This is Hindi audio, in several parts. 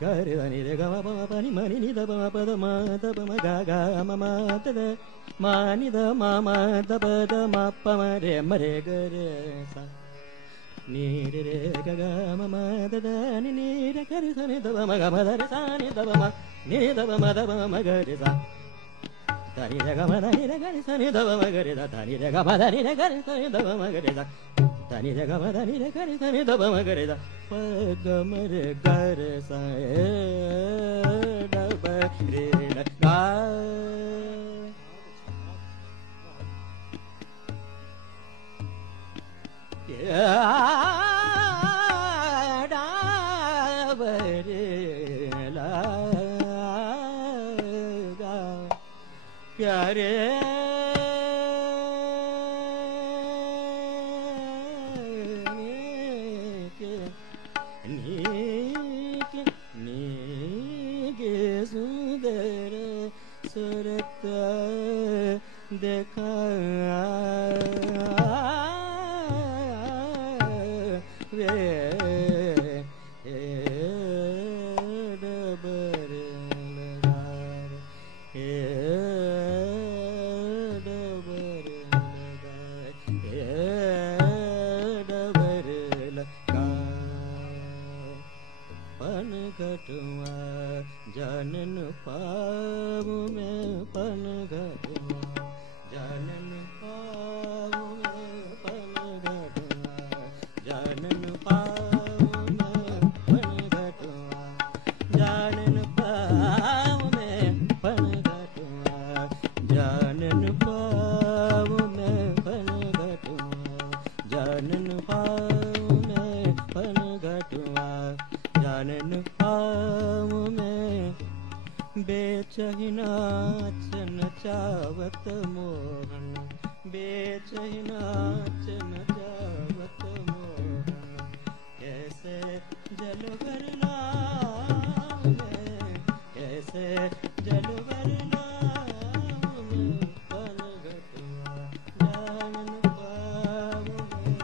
gare da ni re ga ma pa ma pa ni ma ni da pa ma pa da ma ga ma ma da da ma ni da ma da pa da ma pa ma re ga re sa ni re ga ga ma da da ni re ga re sa ni da pa ma ga ma da re sa ni da pa ma ni da pa ma ga re sa da ni re ga ma da ni re ga re sa ni da pa ma ga re sa da ni re ga ma da ni re ga re sa ni da pa ma ga re sa da ni re ga ma da ni re ga re sa ni da pa ma ga re sa pa ga ma re ga re sa da pa re na ga ya da ba re la ga प्यारे नीके सुंदर सूरत देखा घटुआ जानन पाऊ में पन घटुआ जानन पाऊ में पन घटुआ जानन पाऊ में पन घटुआ जानन पाऊ में पन घटुआ जानन पाऊ में पन घटुआ जानन पाऊ में पन घटुआ जानन पाऊ में बेचहिनाच नचावत मोहन बेचहिनाच नचावत मोहन कैसे जल भरना कैसे जल भरना पन घटुआ जानन पाऊ में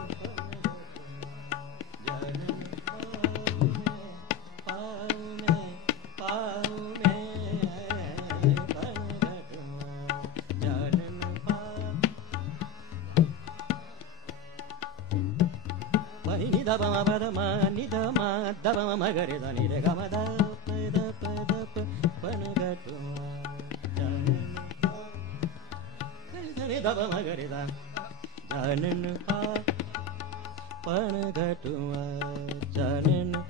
ni da ba ma ba da ma ni da ma da ba ma ga re da ni re ga ma da pa pa na ga tu ja ni da ba ma ga re da ja pa pa na ga tu ja